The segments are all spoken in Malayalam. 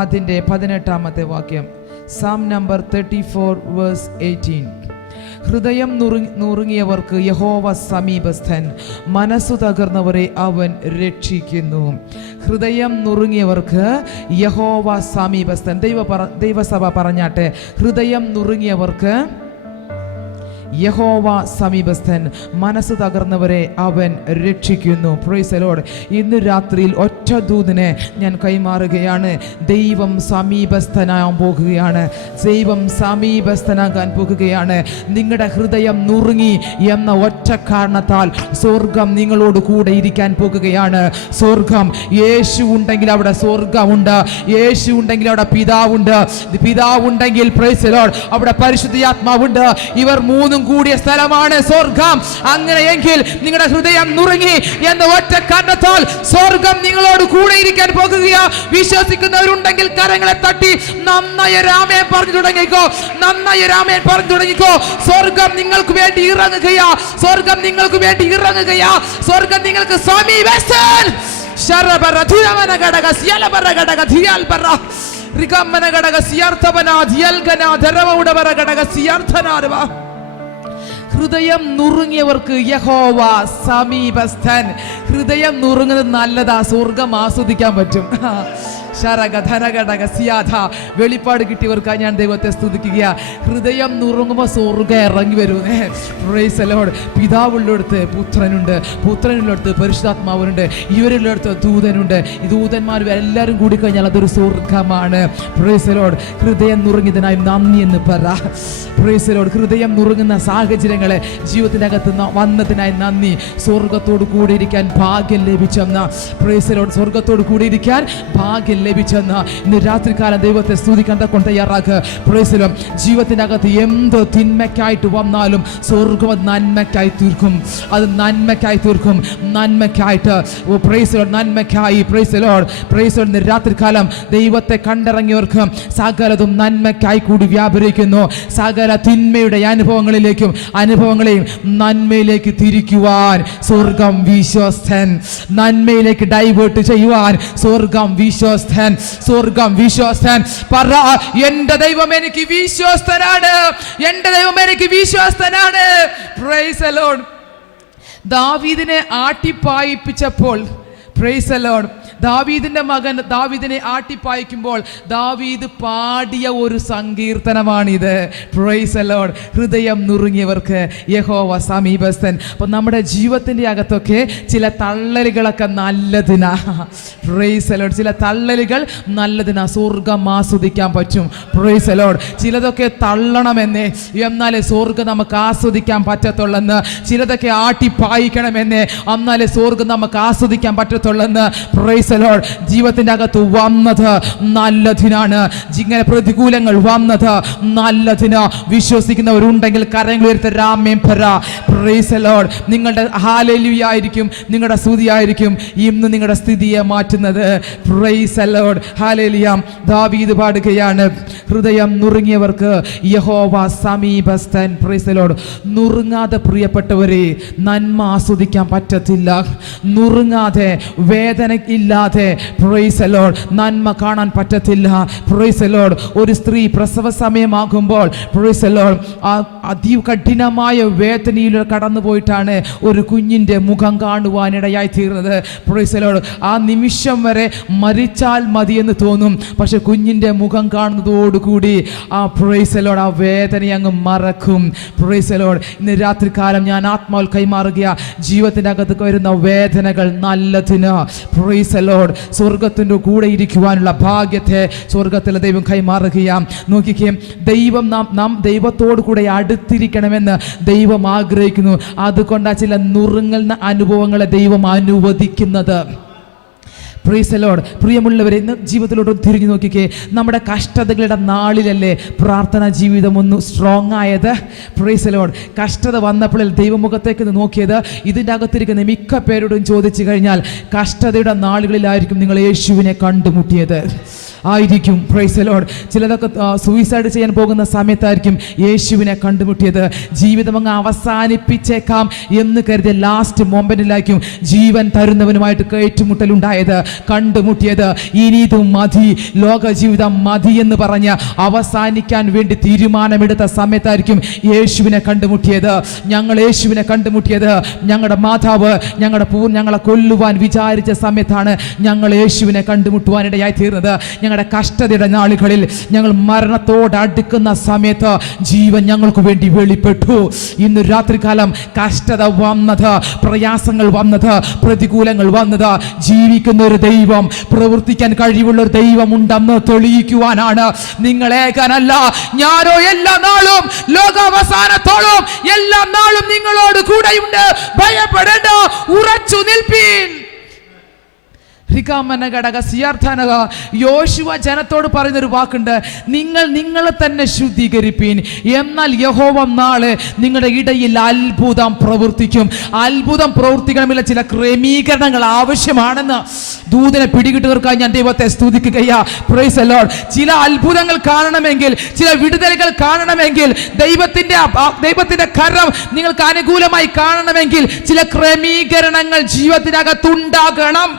അതിൻ്റെ 18-ാമത്തെ വാക്യം. Psalm number 34 verse 18. ഹൃദയം നുറുങ്ങിയവർക്ക് യഹോവ സമീപസ്ഥൻ, മനസ്സു തകർന്നവരെ അവൻ രക്ഷിക്കുന്നു. ഹൃദയം നുറുങ്ങിയവർക്ക് യഹോവ സമീപസ്ഥൻ. ദൈവസഭ പറഞ്ഞാട്ടെ, ഹൃദയം നുറുങ്ങിയവർക്ക് യഹോവ സമീപസ്ഥൻ, മനസ്സ് തകർന്നവരെ അവൻ രക്ഷിക്കുന്നു. Price the Lord. ഇന്ന് രാത്രിയിൽ ഒറ്റ ദൂതിനെ ഞാൻ കൈമാറുകയാണ്. ദൈവം സമീപസ്ഥനാകാൻ പോകുകയാണ്. ദൈവം സമീപസ്ഥനാകാൻ പോകുകയാണ്. നിങ്ങളുടെ ഹൃദയം നുറുങ്ങി എന്ന ഒറ്റ കാരണത്താൽ സ്വർഗം നിങ്ങളോട് കൂടെ ഇരിക്കാൻ പോകുകയാണ്. സ്വർഗം, യേശു ഉണ്ടെങ്കിൽ അവിടെ സ്വർഗമുണ്ട്. യേശു ഉണ്ടെങ്കിൽ അവിടെ പിതാവുണ്ട്. പിതാവുണ്ടെങ്കിൽ പ്രൈസ് ദി ലോർഡ് അവിടെ പരിശുദ്ധാത്മാവുണ്ട്. ഇവർ മൂന്നും കൂടിയ സ്ഥലമാണ് സ്വർഗം. അങ്ങനെയെങ്കിൽ നിങ്ങളുടെ ഹൃദയം നുറുങ്ങി എന്ന ഒറ്റ കാരണത്താൽ സ്വർഗം നിങ്ങളോട് കൂടെ ഇരിക്കാൻ പോകുകയാ. വിശ്വസിക്കുന്നവരുണ്ടെങ്കിൽ കരങ്ങളെ തട്ടി നന്നായി രാമേൻ പറഞ്ഞു തുടങ്ങിക്കോ. നന്നായി രാമേൻ പറഞ്ഞു തുടങ്ങിക്കോ. സ്വർഗം നിങ്ങൾക്ക് വേണ്ടി ഇറങ്ങുകയാ. സ്വർഗം നിങ്ങൾക്ക് വേണ്ടി ഇറങ്ങുകയാ. സ്വർഗം നിങ്ങൾക്ക് സമീപസ്ഥൻ. ശരബര ധുരവന ഘടക സ്യലബര ഘടക ധിയാൽ ബറ റികമ്മന ഘടക സ്യർത്ഥവന ധിയൽഗന ധരവഉടവര ഘടക സ്യർത്ഥനാരവ. ഹൃദയം നുറുങ്ങിയവർക്ക് യഹോവ സമീപസ്ഥൻ. ഹൃദയം നുറുങ്ങുന്നത് നല്ലതാ. സ്വർഗം ആസ്വദിക്കാൻ പറ്റും. വെളിപ്പാട് കിട്ടിയവർക്കായി ഞാൻ ദൈവത്തെ സ്തുതിക്കുക. ഹൃദയം നുറുങ്ങുമ്പോൾ സ്വർഗം ഇറങ്ങി വരുന്നേ. Praise the Lord. പിതാവുള്ളിടത്ത് പുത്രനുണ്ട്, പുത്രനുള്ളിടത്ത് പരിശുദ്ധാത്മാവുണ്ട്, ഇവരുള്ളിടത്ത് ദൂതനുണ്ട്. ഈ ദൂതന്മാർ എല്ലാവരും കൂടി കഴിഞ്ഞാൽ അതൊരു സ്വർഗമാണ്. Praise the Lord. ഹൃദയം നുറുങ്ങിയതിനായി നന്ദി എന്ന് പറ. Praise the Lord. ഹൃദയം നുറുങ്ങുന്ന സാഹചര്യങ്ങളെ ജീവിതത്തിൻ്റെ അകത്ത് വന്നതിനായി നന്ദി. സ്വർഗത്തോട് കൂടി ഇരിക്കാൻ ഭാഗ്യം ലഭിച്ചെന്ന പ്രൈസ് ദി ലോർഡ്. സ്വർഗത്തോട് കൂടി ഇരിക്കാൻ ഭാഗ്യം ലഭിച്ചെന്ന് ഇന്ന് രാത്രികാലം ദൈവത്തെ സ്തുതിക്കാൻ കൊണ്ട് തയ്യാറാക്കുക. Price the Lord. ജീവിതത്തിൻ്റെ അകത്ത് എന്ത് തിന്മയ്ക്കായിട്ട് വന്നാലും സ്വർഗം അത് നന്മയ്ക്കായി തീർക്കും. അത് നന്മയ്ക്കായി തീർക്കും. നന്മയ്ക്കായിട്ട് പ്രൈസ് ദി ലോർഡ്. നന്മയ്ക്കായി price the Lord. Price the Lord. ഇന്ന് രാത്രികാലം ദൈവത്തെ കണ്ടിറങ്ങിയവർക്ക് സകലതും നന്മയ്ക്കായി കൂടി വ്യാപരിക്കുന്നു. സകല തിന്മയുടെ അനുഭവങ്ങളെയും നന്മയിലേക്ക് തിരിക്കുവാൻ സ്വർഗം വിശ്വസ്തൻ. നന്മയിലേക്ക് ഡൈവേർട്ട് ചെയ്യുവാൻ സ്വർഗം വിശ്വസ്തൻ. സ്വർഗം വിശ്വസ്തൻ. പറ, എന്റെ ദൈവം എനിക്ക് വിശ്വസ്തനാണ്. എന്റെ ദൈവം എനിക്ക് വിശ്വസ്തനാണ്. Praise the Lord. ദാവീദിനെ ആട്ടിപ്പായിപ്പിച്ചപ്പോൾ പ്രൈസ് ദി ലോർഡ് ദാവീദിന്റെ മകൻ ദാവീദിനെ ആട്ടിപ്പായിക്കുമ്പോൾ ദാവീദ് പാടിയ ഒരു സങ്കീർത്തനമാണിത്. Price the Lord. ഹൃദയം നുറുങ്ങിയവർക്ക് യഹോവ സമീപസ്ഥൻ. അപ്പം നമ്മുടെ ജീവിതത്തിൻ്റെ അകത്തൊക്കെ ചില തള്ളലുകളൊക്കെ നല്ലതിനാ. Praise the Lord. ചില തള്ളലുകൾ നല്ലതിനാ. സ്വർഗം ആസ്വദിക്കാൻ പറ്റും. Praise the Lord. ചിലതൊക്കെ തള്ളണമെന്നേ എന്നാലേ സ്വർഗം നമുക്ക് ആസ്വദിക്കാൻ പറ്റത്തുള്ളെന്ന്. ചിലതൊക്കെ ആട്ടിപ്പായിക്കണമെന്നേ എന്നാലേ സ്വർഗം നമുക്ക് ആസ്വദിക്കാൻ പറ്റത്തുള്ളെന്ന്. Price the Lord. ജീവിതത്തിൻ്റെ അകത്ത് വന്നത് നല്ലതിനാണ്. ഇങ്ങനെ പ്രതികൂലങ്ങൾ വന്നത് നല്ലതിന്. വിശ്വസിക്കുന്നവരുണ്ടെങ്കിൽ കരങ്ങൾ ഉയർത്തി രാമേൻ പറ. Praise the Lord. നിങ്ങളുടെ ഹല്ലേലൂയ ആയിരിക്കും, നിങ്ങളുടെ സ്തുതിയായിരിക്കും ഇന്ന് നിങ്ങളുടെ സ്ഥിതിയെ മാറ്റുന്നത്. Praise the Lord. ഹല്ലേലൂയ. ദാവീദ് പാടുകയാണ്, ഹൃദയം നുറുങ്ങിയവർക്ക് യഹോവ സമീപസ്ഥൻ. Praise the Lord. നുറുങ്ങാതെ പ്രിയപ്പെട്ടവരെ നന്മ ആസ്വദിക്കാൻ പറ്റത്തില്ല. നുറുങ്ങാതെ, വേദന ഇല്ലാതെ പ്രൈസ് ദി ലോർഡ് നന്മ കാണാൻ പറ്റത്തില്ല. Price the Lord. ഒരു സ്ത്രീ പ്രസവ സമയമാകുമ്പോൾ പ്രൈസ് ദി ലോർഡ് അതികഠിനമായ വേദനയിലൂടെ കടന്നു പോയിട്ടാണ് ഒരു കുഞ്ഞിൻ്റെ മുഖം കാണുവാനിടയായി തീർന്നത്. Price the Lord. ആ നിമിഷം വരെ മരിച്ചാൽ മതിയെന്ന് തോന്നും. പക്ഷെ കുഞ്ഞിൻ്റെ മുഖം കാണുന്നതോടുകൂടി ആ പ്രൈസ് ദി ലോർഡ് ആ വേദന അങ്ങ് മറക്കും. Price the Lord. ഇന്ന് രാത്രികാലം ഞാൻ ആത്മാവിൽ കൈമാറുക. ജീവിതത്തിൻ്റെ അകത്ത് വരുന്ന വേദനകൾ നല്ലതിന്. Price the Lord. സ്വർഗത്തിൻ്റെ കൂടെ ഇരിക്കുവാനുള്ള ഭാഗ്യത്തെ സ്വർഗത്തിലെ ദൈവം കൈമാറുകയാം. നോക്കിക്കേ, ദൈവം നാം ദൈവത്തോടു കൂടെ അടുത്തിരിക്കണമെന്ന് ദൈവം ആഗ്രഹിക്കുന്നു. അതുകൊണ്ടാണ് ചില നുറുങ്ങുന്ന അനുഭവങ്ങളെ ദൈവം അനുവദിക്കുന്നത്. Price the Lord. പ്രിയമുള്ളവരെ, ഇന്ന് ജീവിതത്തിലോട്ട് തിരിഞ്ഞു നോക്കിക്കേ. നമ്മുടെ കഷ്ടതകളുടെ നാളിലല്ലേ പ്രാർത്ഥനാ ജീവിതം ഒന്ന് സ്ട്രോങ് ആയത്. Price the Lord. കഷ്ടത വന്നപ്പോൾ ദൈവമുഖത്തേക്ക് നോക്കിയത്. ഇതിൻ്റെ അകത്തിരിക്കുന്ന മിക്ക പേരോടും ചോദിച്ചു കഴിഞ്ഞാൽ കഷ്ടതയുടെ നാളുകളിലായിരിക്കും നിങ്ങൾ യേശുവിനെ കണ്ടുമുട്ടിയത്. ആയിരിക്കും. Price the Lord. ചിലതൊക്കെ സൂയിസൈഡ് ചെയ്യാൻ പോകുന്ന സമയത്തായിരിക്കും യേശുവിനെ കണ്ടുമുട്ടിയത്. ജീവിതം അങ്ങ് അവസാനിപ്പിച്ചേക്കാം എന്ന് കരുതിയ ലാസ്റ്റ് മൊമെന്റിലായിരിക്കും ജീവൻ തരുന്നവനുമായിട്ട് ഏറ്റുമുട്ടലുണ്ടായത്, കണ്ടുമുട്ടിയത്. ഇനി ഇത് മതി, ലോക ജീവിതം മതി എന്ന് പറഞ്ഞ് അവസാനിക്കാൻ വേണ്ടി തീരുമാനമെടുത്ത സമയത്തായിരിക്കും യേശുവിനെ കണ്ടുമുട്ടിയത്. ഞങ്ങൾ യേശുവിനെ കണ്ടുമുട്ടിയത് ഞങ്ങളുടെ മാതാവ് ഞങ്ങളെ കൊല്ലുവാൻ വിചാരിച്ച സമയത്താണ് ഞങ്ങൾ യേശുവിനെ കണ്ടുമുട്ടുവാനിടയായി തീർന്നത്. ഞങ്ങളുടെ കഷ്ടതയുടെ നാളുകളിൽ ഞങ്ങൾ മരണത്തോട് അടുക്കുന്ന സമയത്ത് ജീവൻ ഞങ്ങൾക്ക് വേണ്ടി വെളിപ്പെട്ടു. ഇന്ന് രാത്രികാലം കഷ്ടത വന്നത്, പ്രയാസങ്ങൾ വന്നത്, പ്രതികൂലങ്ങൾ വന്നത് ജീവിക്കുന്ന ഒരു ദൈവം, പ്രവർത്തിക്കാൻ കഴിവുള്ള ഒരു ദൈവം ഉണ്ടെന്ന് തെളിയിക്കുവാനാണ്. നിങ്ങളേക്കാനല്ല, ഞാനോ എല്ലാ നാളും ലോകാവസാനത്തോളം എല്ലാ നാളും നിങ്ങളോട് കൂടെയുണ്ട്. ഭയപ്പെടേണ്ട, ഉറച്ചു നിൽപ്പീൻ. യോശുവ ജനത്തോട് പറയുന്നൊരു വാക്കുണ്ട്, നിങ്ങൾ നിങ്ങളെ തന്നെ ശുദ്ധീകരിപ്പീൻ, എന്നാൽ യഹോവ നാളെ നിങ്ങളുടെ ഇടയിൽ അത്ഭുതം പ്രവർത്തിക്കും. അത്ഭുതം പ്രവർത്തിക്കണമെങ്കിൽ ചില ക്രമീകരണങ്ങൾ ആവശ്യമാണെന്ന് ദൂതനെ പിടികിട്ടുന്നവർക്കായി ഞാൻ ദൈവത്തെ സ്തുതിക്കുകയാ. Price the Lord. ചില അത്ഭുതങ്ങൾ കാണണമെങ്കിൽ, ചില വിടുതലുകൾ കാണണമെങ്കിൽ, ദൈവത്തിന്റെ കരം നിങ്ങൾക്ക് അനുകൂലമായി കാണണമെങ്കിൽ ചില ക്രമീകരണങ്ങൾ ജീവിതത്തിനകത്തുണ്ടാകണം.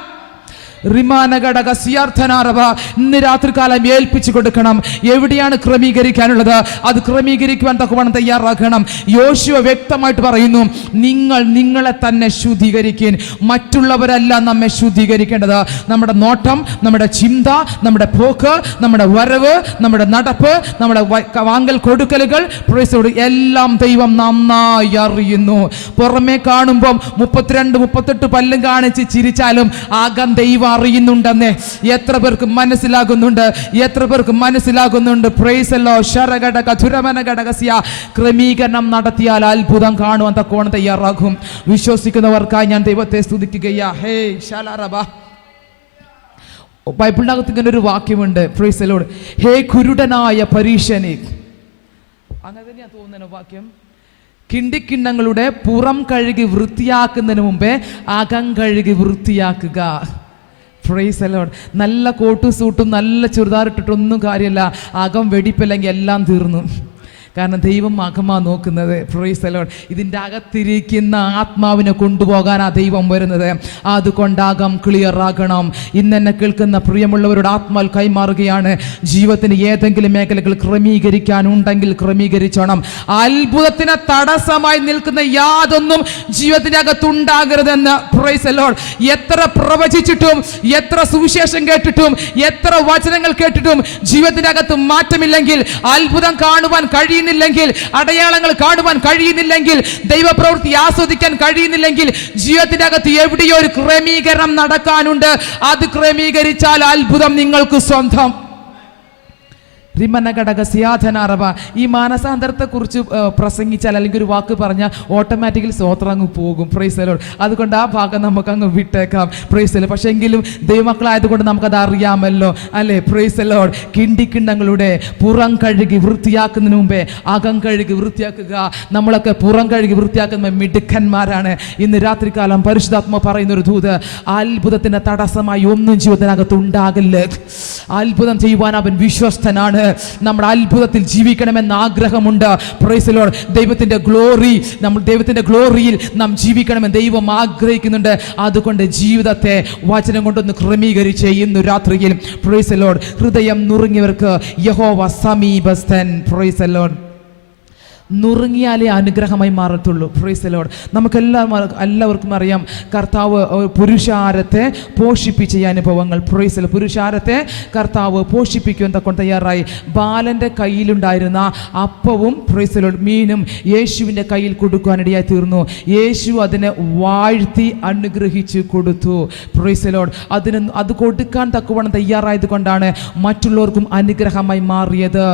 ഇന്ന് രാത്രികാലം ഏൽപ്പിച്ചു കൊടുക്കണം. എവിടെയാണ് ക്രമീകരിക്കാനുള്ളത് അത് ക്രമീകരിക്കുവാൻ തക്കവണ്ണം തയ്യാറാക്കണം. യോശുവ വ്യക്തമായിട്ട് പറയുന്നു, നിങ്ങൾ നിങ്ങളെ തന്നെ ശുദ്ധീകരിക്കാൻ, മറ്റുള്ളവരല്ല നമ്മെ ശുദ്ധീകരിക്കേണ്ടത്. നമ്മുടെ നോട്ടം, നമ്മുടെ ചിന്ത, നമ്മുടെ പോക്ക്, നമ്മുടെ വരവ്, നമ്മുടെ നടപ്പ്, നമ്മുടെ വാങ്ങൽ കൊടുക്കലുകൾ എല്ലാം ദൈവം നന്നായി അറിയുന്നു. പുറമേ കാണുമ്പം 32-38 പല്ലും കാണിച്ച് ചിരിച്ചാലും അകം ദൈവം അറിയുന്നുണ്ടെന്നേ എത്ര പേർക്ക് മനസ്സിലാകുന്നുണ്ട്? എത്ര പേർക്ക് മനസ്സിലാകുന്നുണ്ട്? Praise the Lord. ശരഘടക ധുരമനഘടകസ്യ. ക്രമീകരണം നടത്തിയാൽ അത്ഭുതം കാണുവാൻ തക്കോണം തയ്യാറാകും. വിശ്വസിക്കുന്നവർക്കായി ഞാൻ ദൈവത്തെ സ്തുതിക്കുകയാ. ഹേ ശാലാറബ. ബൈബിളിനകത്ത് ഇങ്ങനെ ഒരു വാക്യമുണ്ട്. Praise the Lord. ഹേ കുരുടനായ പരീശനെ, അങ്ങനെ തന്നെയാ തോന്നുന്ന വാക്യം. കിണ്ടിക്കിണ്ണങ്ങളുടെ പുറം കഴുകി വൃത്തിയാക്കുന്നതിന് മുമ്പേ അകം കഴുകി വൃത്തിയാക്കുക. Price the Lord. നല്ല കോട്ടും സൂട്ടും നല്ല ചുരിദാറിട്ടിട്ടൊന്നും കാര്യമില്ല, അകം വെടിപ്പില്ലെങ്കിൽ എല്ലാം തീർന്നു. കാരണം ദൈവം അകമാ നോക്കുന്നത്. Price the Lord. ഇതിൻ്റെ അകത്തിരിക്കുന്ന ആത്മാവിനെ കൊണ്ടുപോകാനാ ദൈവം വരുന്നത്. അതുകൊണ്ടാകം ക്ലിയർ ആകണം. ഇന്നെന്നെ കേൾക്കുന്ന പ്രിയമുള്ളവരുടെ ആത്മാൽ കൈമാറുകയാണ്. ജീവിതത്തിന് ഏതെങ്കിലും മേഖലകൾ ക്രമീകരിക്കാനുണ്ടെങ്കിൽ ക്രമീകരിച്ചോണം. അത്ഭുതത്തിന് തടസ്സമായി നിൽക്കുന്ന യാതൊന്നും ജീവിതത്തിൻ്റെ അകത്തുണ്ടാകരുതെന്ന്. Price the Lord. എത്ര പ്രവചിച്ചിട്ടും, എത്ര സുവിശേഷം കേട്ടിട്ടും, എത്ര വചനങ്ങൾ കേട്ടിട്ടും ജീവിതത്തിൻ്റെ അകത്ത് മാറ്റമില്ലെങ്കിൽ, അത്ഭുതം കാണുവാൻ കഴിയുന്നില്ലെങ്കിൽ, അടയാളങ്ങൾ കാണുവാൻ കഴിയുന്നില്ലെങ്കിൽ, ദൈവപ്രവൃത്തി ആസ്വദിക്കാൻ കഴിയുന്നില്ലെങ്കിൽ, ജീവിതത്തിന്റെ അകത്ത് എവിടെയോ ഒരു ക്രമീകരണം നടക്കാനുണ്ട്. അത് ക്രമീകരിച്ചാൽ അത്ഭുതം നിങ്ങൾക്ക് സ്വന്തം. ഈ മാനസാന്തരത്തെ കുറിച്ച് പ്രസംഗിച്ചാൽ അല്ലെങ്കിൽ ഒരു വാക്ക് പറഞ്ഞാൽ ഓട്ടോമാറ്റിക്കലി സ്വോത്രം അങ്ങ് പോകും. Price the Lord. അതുകൊണ്ട് ആ ഭാഗം നമുക്ക് അങ്ങ് വിട്ടേക്കാം. Price the Lord. പക്ഷേ എങ്കിലും ദൈവമക്കളായതുകൊണ്ട് നമുക്കത് അറിയാമല്ലോ, അല്ലേ? Price the Lord. കിണ്ടിക്കിണ്ണങ്ങളുടെ പുറം കഴുകി വൃത്തിയാക്കുന്നതിന് മുമ്പേ അകം കഴുകി വൃത്തിയാക്കുക. നമ്മളൊക്കെ പുറം കഴുകി വൃത്തിയാക്കുന്ന മിടുക്കന്മാരാണ്. ഇന്ന് രാത്രികാലം പരിശുദ്ധാത്മ പറയുന്നൊരു ദൂത്, അത്ഭുതത്തിന് തടസ്സമായി ഒന്നും ജീവിതത്തിനകത്ത് ഉണ്ടാകില്ല. അത്ഭുതം ചെയ്യുവാൻ അവൻ വിശ്വസ്തനാണ്. നമ്മുടെ അത്ഭുതത്തിൽ ജീവിക്കണമെന്ന് ആഗ്രഹമുണ്ട്. Price the Lord. ദൈവത്തിന്റെ ഗ്ലോറിയിൽ നാം ജീവിക്കണമെന്ന് ദൈവം ആഗ്രഹിക്കുന്നുണ്ട്. അതുകൊണ്ട് ജീവിതത്തെ വചനം കൊണ്ടൊന്ന് ക്രമീകരിച്ച് ഇന്ന് രാത്രിയിൽ പ്രൈസ് ദി ലോർഡ്. ഹൃദയം നുറുങ്ങിയവർക്ക് യഹോവ സമീപസ്ഥൻ. Praise the Lord. നുറുങ്ങിയാലേ അനുഗ്രഹമായി മാറത്തുള്ളൂ. Price the Lord. എല്ലാവർക്കും അറിയാം, കർത്താവ് പുരുഷാരത്തെ പോഷിപ്പിച്ച അനുഭവങ്ങൾ. Price the Lord. പുരുഷാരത്തെ കർത്താവ് പോഷിപ്പിക്കുവാൻ കൊണ്ട് തയ്യാറായി. ബാലൻ്റെ കയ്യിലുണ്ടായിരുന്ന അപ്പവും പ്രൈസ് ദി ലോർഡ് മീനും യേശുവിൻ്റെ കയ്യിൽ കൊടുക്കുവാനിടയായി തീർന്നു. യേശു അതിനെ വാഴ്ത്തി അനുഗ്രഹിച്ച് കൊടുത്തു. Price the Lord. അത് കൊടുക്കാൻ തക്കവണ്ണം തയ്യാറായത് കൊണ്ടാണ് മറ്റുള്ളവർക്കും അനുഗ്രഹമായി മാറിയത്.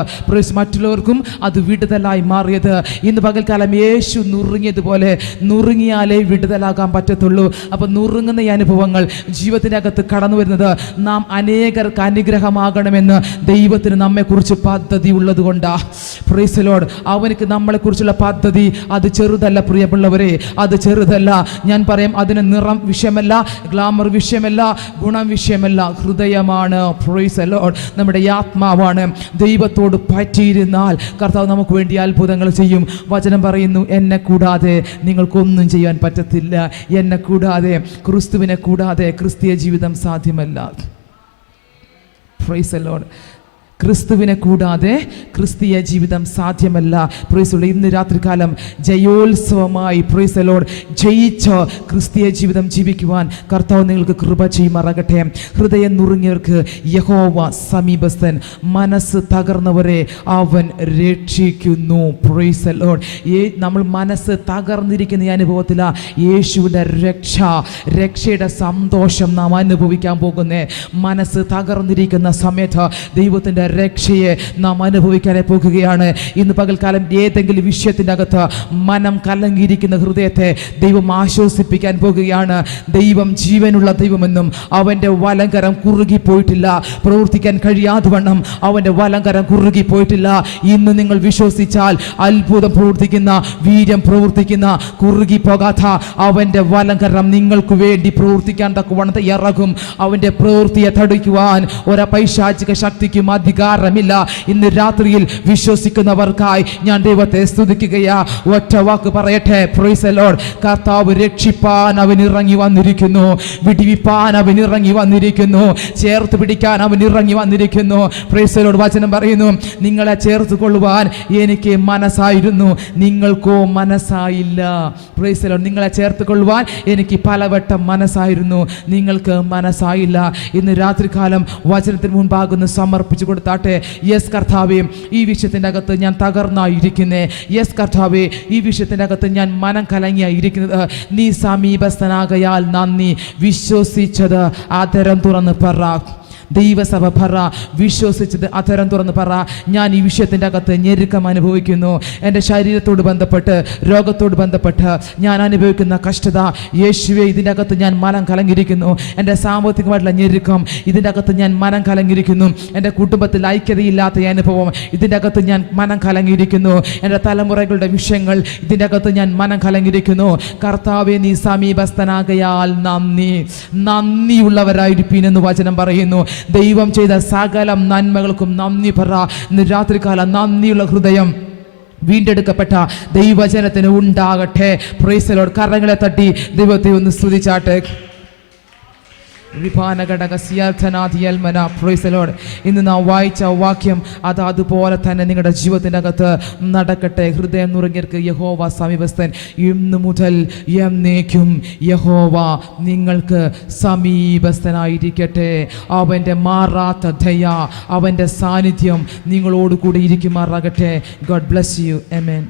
മറ്റുള്ളവർക്കും അത് വിടുതലായി മാറിയത്. നുറുങ്ങരുത്. ഇന്ന് പകൽക്കാലം യേശു നുറുങ്ങിയതുപോലെ നുറുങ്ങിയാലേ വിടുതലാകാൻ പറ്റത്തുള്ളൂ. അപ്പോൾ നുറുങ്ങുന്ന ഈ അനുഭവങ്ങൾ ജീവിതത്തിൻ്റെ അകത്ത് കടന്നു വരുന്നത് നാം അനേകർക്ക് അനുഗ്രഹമാകണമെന്ന് ദൈവത്തിന് നമ്മെക്കുറിച്ച് പദ്ധതി ഉള്ളത് കൊണ്ടാണ്. Price the Lord. അവനക്ക് നമ്മളെക്കുറിച്ചുള്ള പദ്ധതി അത് ചെറുതല്ല പ്രിയമുള്ളവരെ, അത് ചെറുതല്ല. ഞാൻ പറയാം, അതിന് നിറം വിഷയമല്ല, ഗ്ലാമർ വിഷയമല്ല, ഗുണം വിഷയമല്ല, ഹൃദയമാണ്. Price the Lord. നമ്മുടെ ആത്മാവാണ്. ദൈവത്തോട് പറ്റിയിരുന്നാൽ കർത്താവ് നമുക്ക് വേണ്ടി അത്ഭുതങ്ങൾ ചെയ്യും. വചനം പറയുന്നു, എന്നെ കൂടാതെ നിങ്ങൾക്കൊന്നും ചെയ്യാൻ പറ്റത്തില്ല. എന്നെ കൂടാതെ, ക്രിസ്തുവിനെ കൂടാതെ ക്രിസ്തീയ ജീവിതം സാധ്യമല്ല. Price the Lord. ക്രിസ്തുവിനെ കൂടാതെ ക്രിസ്തീയ ജീവിതം സാധ്യമല്ല. Price the Lord. ഇന്ന് രാത്രികാലം ജയോത്സവമായി പ്രൈസ് ദി ലോർഡ് ജയിച്ച് ക്രിസ്തീയ ജീവിതം ജീവിക്കുവാൻ കർത്താവ് നിങ്ങൾക്ക് കൃപ ചെയ്യുമാറാകട്ടെ. ഹൃദയം നുറുങ്ങിയവർക്ക് യഹോവ സമീപസ്ഥൻ, മനസ്സ് തകർന്നവരെ അവൻ രക്ഷിക്കുന്നു. Price the Lord. നമ്മൾ മനസ്സ് തകർന്നിരിക്കുന്ന ഈ അനുഭവത്തിലാണ് യേശുവിൻ്റെ രക്ഷയുടെ സന്തോഷം നാം അനുഭവിക്കാൻ പോകുന്നേ. മനസ്സ് തകർന്നിരിക്കുന്ന സമയത്ത് ദൈവത്തിൻ്റെ രക്ഷയെ നാം അനുഭവിക്കാനായി പോകുകയാണ്. ഇന്ന് പകൽക്കാലം ഏതെങ്കിലും വിഷയത്തിൻ്റെ അകത്ത് മനം കലങ്ങിയിരിക്കുന്ന ഹൃദയത്തെ ദൈവം ആശ്വസിപ്പിക്കാൻ പോകുകയാണ്. ദൈവം ജീവനുള്ള ദൈവമെന്നും അവൻ്റെ വലങ്കരം കുറുകിപ്പോയിട്ടില്ല. പ്രവർത്തിക്കാൻ കഴിയാതെ വണ്ണം അവൻ്റെ വലങ്കരം കുറുകിപ്പോയിട്ടില്ല. ഇന്ന് നിങ്ങൾ വിശ്വസിച്ചാൽ അത്ഭുതം പ്രവർത്തിക്കുന്ന, വീര്യം പ്രവർത്തിക്കുന്ന, കുറുകിപ്പോകാത്ത അവൻ്റെ വലങ്കരം നിങ്ങൾക്ക് വേണ്ടി പ്രവർത്തിക്കാൻ തക്കവണ്ണം ഇറങ്ങും. അവൻ്റെ പ്രവൃത്തിയെ തടുക്കുവാൻ ഒരു പൈശാചിക ശക്തിക്കും അധികാരമില്ല. ഇന്ന് രാത്രിയിൽ വിശ്വസിക്കുന്നവർക്കായി ഞാൻ ദൈവത്തെ സ്തുതിക്കുകയാ. ഒറ്റ വാക്ക് പറയട്ടെ, പ്രൈസ് ദി ലോർഡ്. കർത്താവ് രക്ഷിപ്പാൻ അവൻ ഇറങ്ങി വന്നിരിക്കുന്നു, വിടിവിപ്പാൻ അവൻ ഇറങ്ങി വന്നിരിക്കുന്നു, ചേർത്ത് പിടിക്കാൻ അവൻ ഇറങ്ങി വന്നിരിക്കുന്നു. Price the Lord. വചനം പറയുന്നു, നിങ്ങളെ ചേർത്ത് കൊള്ളുവാൻ എനിക്ക് മനസ്സായിരുന്നു, നിങ്ങൾക്കോ മനസ്സായില്ല. Price the Lord. നിങ്ങളെ ചേർത്ത് കൊള്ളുവാൻ എനിക്ക് പലവട്ടം മനസ്സായിരുന്നു, നിങ്ങൾക്ക് മനസ്സായില്ല. ഇന്ന് രാത്രികാലം വചനത്തിന് മുൻപാകുന്ന സമർപ്പിച്ചു കൊടുത്താട്ടെ. യെസ് കർത്താവേ, ഈ വിഷയത്തിൻ്റെ അകത്ത് ഞാൻ തകർന്നായിരിക്കുന്നേ. യെസ് കർത്താവേ, ഈ വിഷയത്തിൻ്റെ അകത്ത് ഞാൻ മനം കലങ്ങിയായിരിക്കുന്നത്. നീ സമീപസ്ഥനാകയാൽ നന്ദി. വിശ്വസിച്ചത് ആദരം തുറന്ന് പറ. ദൈവസഭ പറ, വിശ്വസിച്ചത് അധരം തുറന്ന് പറ. ഞാൻ ഈ വിഷയത്തിൻ്റെ അകത്ത് ഞെരുക്കം അനുഭവിക്കുന്നു. എൻ്റെ ശരീരത്തോട് ബന്ധപ്പെട്ട്, രോഗത്തോട് ബന്ധപ്പെട്ട് ഞാൻ അനുഭവിക്കുന്ന കഷ്ടത യേശുവേ, ഇതിൻ്റെ അകത്ത് ഞാൻ മനം കലങ്ങിയിരിക്കുന്നു. എൻ്റെ സാമ്പത്തികമായിട്ടുള്ള ഞെരുക്കം, ഇതിൻ്റെ അകത്ത് ഞാൻ മനം കലങ്ങിയിരിക്കുന്നു. എൻ്റെ കുടുംബത്തിൽ ഐക്യതയില്ലാത്ത അനുഭവം, ഇതിൻ്റെ അകത്ത് ഞാൻ മനം കലങ്ങിയിരിക്കുന്നു. എൻ്റെ തലമുറകളുടെ വിഷയങ്ങൾ, ഇതിൻ്റെ അകത്ത് ഞാൻ മനം കലങ്ങിയിരിക്കുന്നു. കർത്താവേ, നീ സമീപസ്ഥനാകയാൽ നന്ദി. നന്ദിയുള്ളവരായിരിപ്പീനെന്ന് വചനം പറയുന്നു. ദൈവം ചെയ്ത സകല നന്മകൾക്കും നന്ദി പറ. ഇന്ന് രാത്രികാലം നന്ദിയുള്ള ഹൃദയം വീണ്ടെടുക്കപ്പെട്ട ദൈവജനത്തിന് ഉണ്ടാകട്ടെ. Price the Lord. കരങ്ങളെ തട്ടി ദൈവത്തെ ഒന്ന് സ്തുതിച്ചാട്ടെ. ഇന്ന് നാം വായിച്ച വാക്യം അത് അതുപോലെ തന്നെ നിങ്ങളുടെ ജീവിതത്തിൻ്റെ അകത്ത് നടക്കട്ടെ. ഹൃദയം നുറുങ്ങിയവർക്ക് യഹോവ സമീപസ്ഥൻ, ഇന്ന് മുതൽ എന്നേക്കും യഹോവ നിങ്ങൾക്ക് സമീപസ്ഥനായിരിക്കട്ടെ. അവൻ്റെ മാറാത്ത ദയ, അവൻ്റെ സാന്നിധ്യം നിങ്ങളോട് കൂടി ഇരിക്കുമാറാകട്ടെ. God bless you. ആമേൻ.